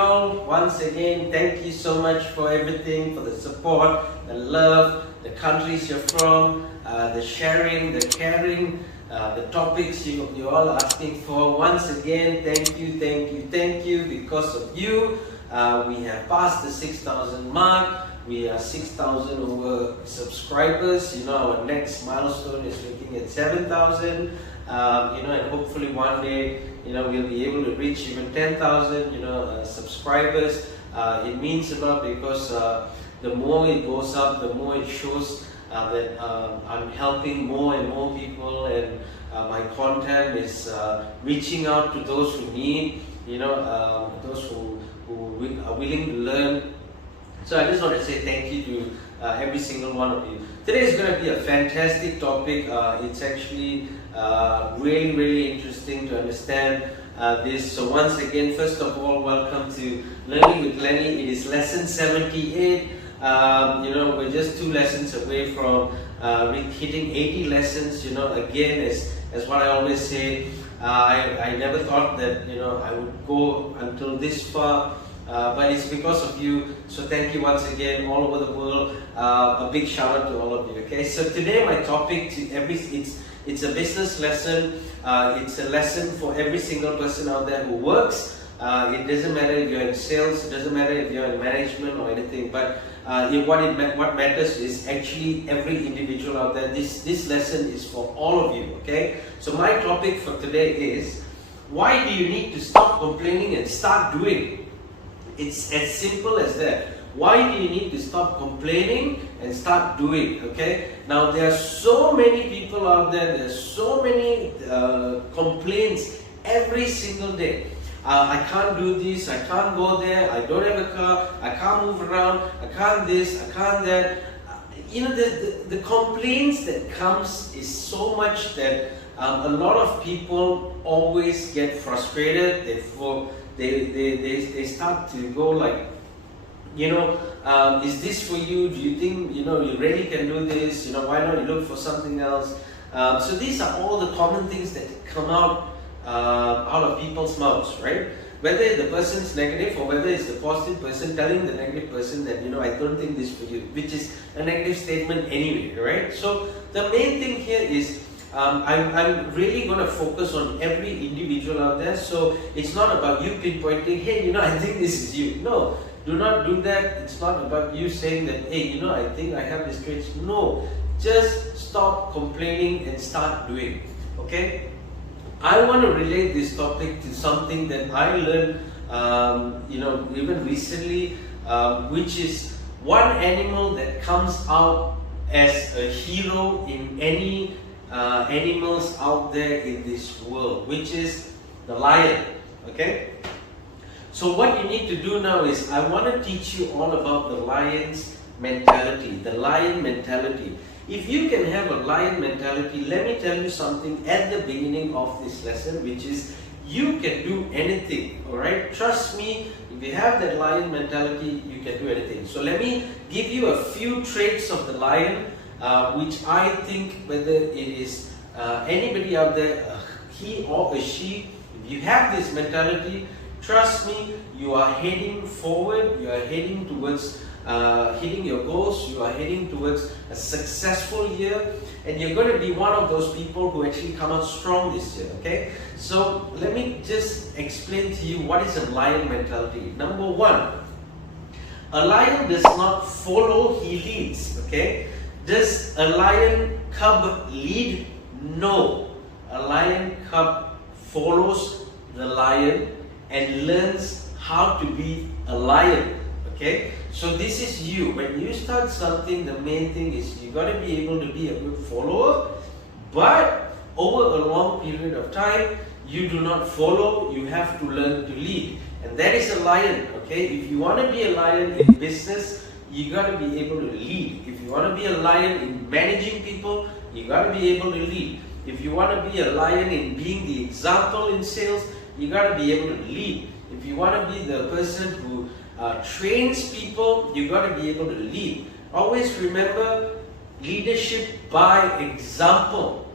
all. Once again, thank you so much for everything, for the support, the love, the countries you're from, the sharing, the caring, the topics you're all asking for. Once again, thank you, thank you, thank you. Because of you, we have passed the 6,000 mark. We are 6,000 over subscribers. Our next milestone is looking at 7,000. And hopefully one day, we'll be able to reach even 10,000, subscribers. It means a lot because the more it goes up, the more it shows that I'm helping more and more people, and my content is reaching out to those who need, those who are willing to learn. So I just want to say thank you to every single one of you. Today is going to be a fantastic topic. It's actually really, really interesting to understand this. So once again, first of all, welcome to Learning with Lenny. It is lesson 78. We're just 2 lessons away from hitting 80 lessons. Again, as what I always say, I never thought that I would go until this far. But it's because of you, so thank you once again all over the world. A big shout out to all of you. Okay, so today my topic it's a business lesson. It's a lesson for every single person out there who works. It doesn't matter if you're in sales, it doesn't matter if you're in management or anything. But what matters is actually every individual out there. This lesson is for all of you. Okay, so my topic for today is, why do you need to stop complaining and start doing? It's as simple as that. Why do you need to stop complaining and start doing? Okay. Now there are so many people out there. There's so many complaints every single day. I can't do this. I can't go there. I don't have a car. I can't move around. I can't this. I can't that. The complaints that comes is so much that a lot of people always get frustrated. They start to go like, is this for you? Do you think you really can do this? Why not you look for something else? So these are all the common things that come out of people's mouths, right? Whether the person's negative or whether it's the positive person telling the negative person that I don't think this for you, which is a negative statement anyway, right? So the main thing here is, I'm really going to focus on every individual out there. So it's not about you pinpointing, hey, I think this is you. No, do not do that. It's not about you saying that, hey, I think I have this traits. No, just stop complaining and start doing. Okay? I want to relate this topic to something that I learned, even recently, which is one animal that comes out as a hero in any animals out there in this world, which is the lion. Okay, so what you need to do now is, I want to teach you all about the lion's mentality. The lion mentality. If you can have a lion mentality, let me tell you something at the beginning of this lesson, which is, you can do anything. All right, trust me, if you have that lion mentality, you can do anything. So let me give you a few traits of the lion, which I think, whether it is anybody out there, he or a she, if you have this mentality, trust me, you are heading forward, you are heading towards hitting your goals, you are heading towards a successful year, and you're going to be one of those people who actually come out strong this year. Okay, so let me just explain to you what is a lion mentality. Number 1, a lion does not follow, he leads. Okay, does a lion cub lead? No. A lion cub follows the lion and learns how to be a lion. Okay, so this is you. When you start something, the main thing is you got to be able to be a good follower, but over a long period of time, you do not follow, you have to learn to lead. And that is a lion. Okay, if you want to be a lion in business, you got to be able to lead. If you want to be a lion in managing people, you got to be able to lead. If you want to be a lion in being the example in sales, you got to be able to lead. If you want to be the person who trains people, you got to be able to lead. Always remember, leadership by example.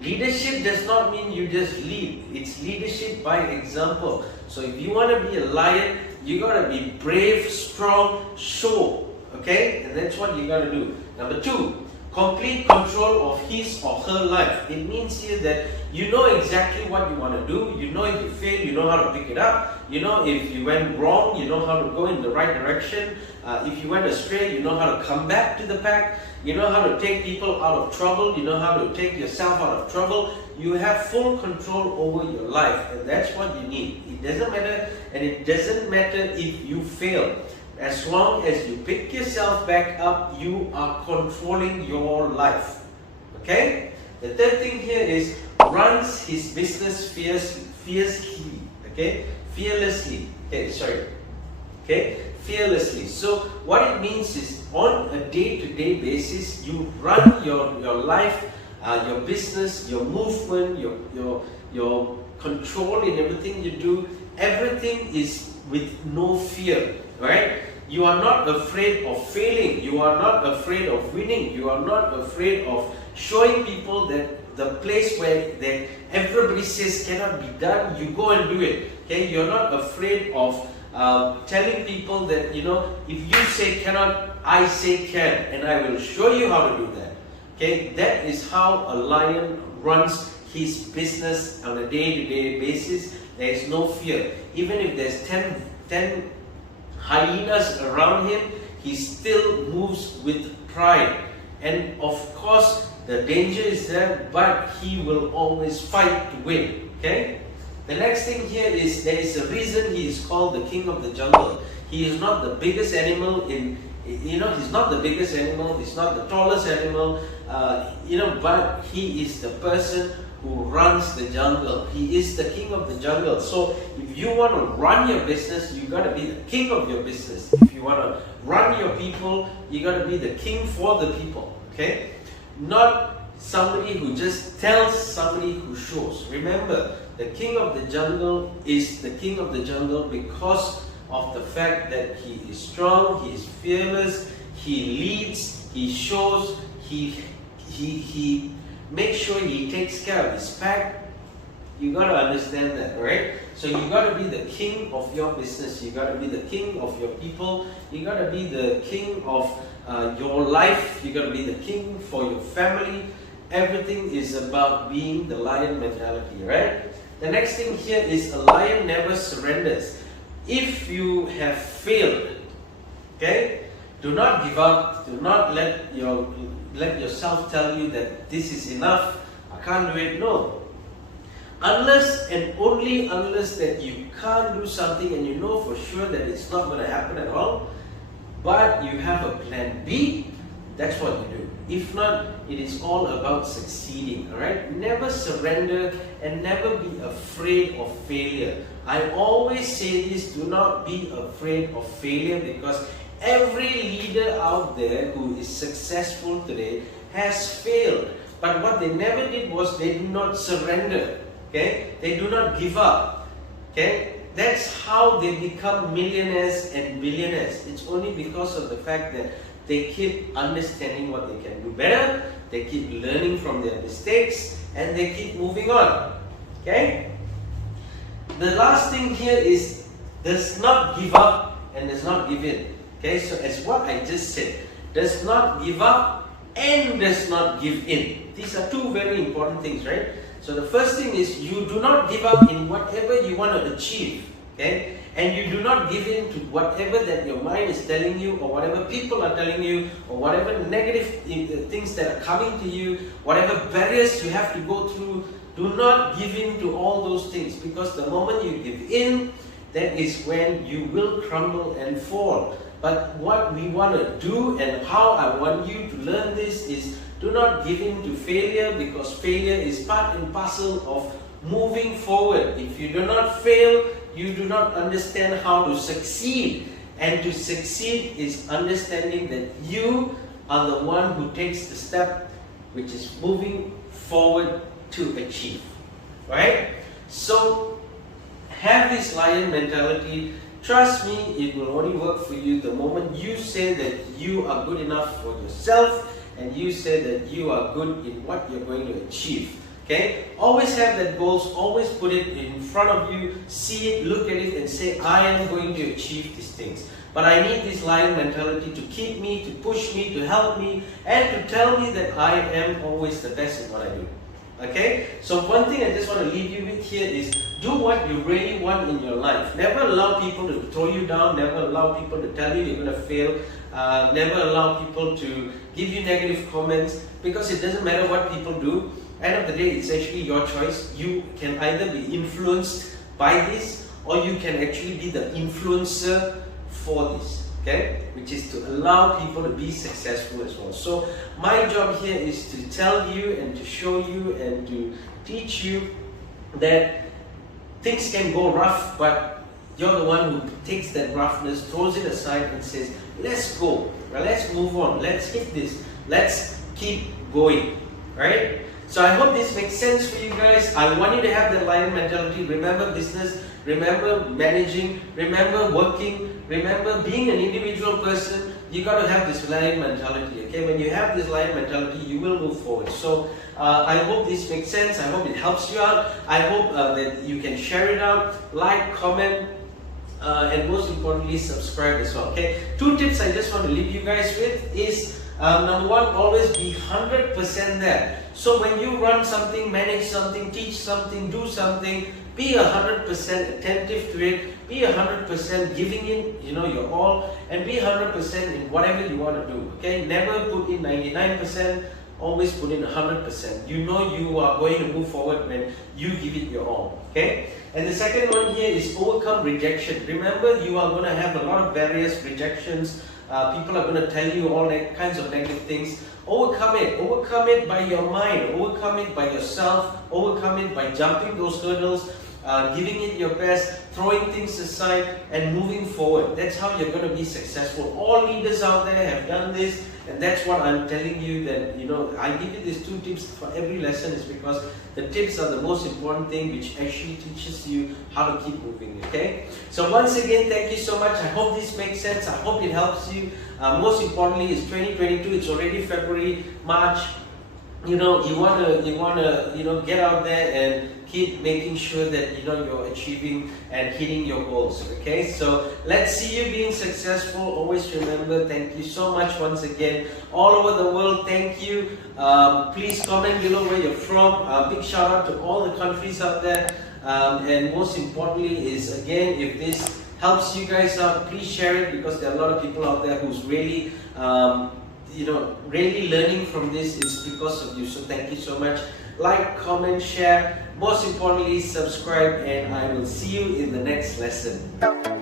Leadership does not mean you just lead. It's leadership by example. So if you want to be a lion, you got to be brave, strong, show. Okay? And that's what you got to do. Number 2, complete control of his or her life. It means here that you know exactly what you want to do. You know if you fail, you know how to pick it up. You know if you went wrong, you know how to go in the right direction. If you went astray, you know how to come back to the pack. You know how to take people out of trouble. You know how to take yourself out of trouble. You have full control over your life, and that's what you need. It doesn't matter, and it doesn't matter if you fail. As long as you pick yourself back up, you are controlling your life. Okay? The third thing here is runs his business fiercely. Okay? Fearlessly. Okay? Fearlessly. So what it means is on a day-to-day basis, you run your life, your business, your movement, your control in everything you do. Everything is with no fear. Right? You are not afraid of failing. You are not afraid of winning. You are not afraid of showing people that the place where that everybody says cannot be done, you go and do it. Okay, you're not afraid of telling people that, you know, if you say cannot, I say can, and I will show you how to do that. Okay, that is how a lion runs his business on a day-to-day basis. There is no fear. Even if there's 10 hyenas around him, he still moves with pride. And of course, the danger is there, but he will always fight to win. Okay? The next thing here is there is a reason he is called the king of the jungle. He is not the biggest animal he's not the biggest animal, he's not the tallest animal, but he is the person who runs the jungle. He is the king of the jungle. So if you want to run your business, you got to be the king of your business. If you want to run your people, you got to be the king for the people. Okay? Not somebody who just tells, somebody who shows. Remember, the king of the jungle is the king of the jungle because of the fact that he is strong, he is fearless, he leads, he shows, he makes sure he takes care of his pack. You got to understand that, right? So you got to be the king of your business. You got to be the king of your people. You got to be the king of your life. You got to be the king for your family. Everything is about being the lion mentality, right? The next thing here is a lion never surrenders. If you have failed, okay, do not give up. Do not let yourself tell you that this is enough, I can't do it. No. Unless and only unless that you can't do something and you know for sure that it's not going to happen at all, but you have a plan B, that's what you do. If not, it is all about succeeding. Alright? Never surrender and never be afraid of failure. I always say this, do not be afraid of failure, because every leader out there who is successful today has failed. But what they never did was they did not surrender. Okay? They do not give up. Okay? That's how they become millionaires and billionaires. It's only because of the fact that they keep understanding what they can do better, they keep learning from their mistakes, and they keep moving on. Okay? The last thing here is does not give up and does not give in. Okay, so as what I just said, does not give up and does not give in. These are two very important things, right? So the first thing is you do not give up in whatever you want to achieve. Okay? And you do not give in to whatever that your mind is telling you, or whatever people are telling you, or whatever negative things that are coming to you, whatever barriers you have to go through. Do not give in to all those things, because the moment you give in, that is when you will crumble and fall. But what we want to do, and how I want you to learn this, is do not give in to failure, because failure is part and parcel of moving forward. If you do not fail, you do not understand how to succeed. And to succeed is understanding that you are the one who takes the step which is moving forward to achieve. Right? So have this lion mentality. Trust me, it will only work for you the moment you say that you are good enough for yourself, and you say that you are good in what you're going to achieve. Okay, always have that goals, always put it in front of you, see it, look at it and say, I am going to achieve these things. But I need this lion mentality to keep me, to push me, to help me, and to tell me that I am always the best in what I do. Okay, so one thing I just want to leave you with here is do what you really want in your life. Never allow people to throw you down, never allow people to tell you you're going to fail, never allow people to give you negative comments, because it doesn't matter what people do. End of the day, it's actually your choice. You can either be influenced by this, or you can actually be the influencer for this, okay, which is to allow people to be successful as well. So my job here is to tell you and to show you and to teach you that things can go rough, but you're the one who takes that roughness, throws it aside and says, let's go, let's move on, let's hit this, let's keep going, right? So I hope this makes sense for you guys. I want you to have that lion mentality. Remember business, remember managing, remember working, remember being an individual person. You got to have this lion mentality, okay? When you have this lion mentality, you will move forward. So I hope this makes sense. I hope it helps you out. I hope that you can share it out, like, comment, and most importantly, subscribe as well, okay? 2 tips I just want to leave you guys with is, number 1, always be 100% there. So when you run something, manage something, teach something, do something, be 100% attentive to it, be 100% giving in, your all, and be 100% in whatever you want to do, okay? Never put in 99%, always put in 100%. You know you are going to move forward when you give it your all, okay? And the second one here is overcome rejection. Remember, you are going to have a lot of various rejections. People are going to tell you all kinds of negative things. Overcome it by your mind, overcome it by yourself, overcome it by jumping those hurdles, giving it your best, throwing things aside and moving forward. That's how you're going to be successful. All leaders out there have done this, and that's what I'm telling you, that I give you these 2 tips for every lesson, is because the tips are the most important thing, which actually teaches you how to keep moving, okay? So once again, thank you so much. I hope this makes sense. I hope it helps you. Most importantly, it's 2022. It's already February, March. You want to get out there and keep making sure that you're achieving and hitting your goals, okay? So let's see you being successful. Always remember, thank you so much once again, all over the world. Thank you. Please comment below where you're from. Big shout out to all the countries out there, and most importantly is, again, if this helps you guys out, please share it, because there are a lot of people out there who's really really learning from this. It's because of you. So thank you so much. Like, comment, share, most importantly subscribe, and I will see you in the next lesson.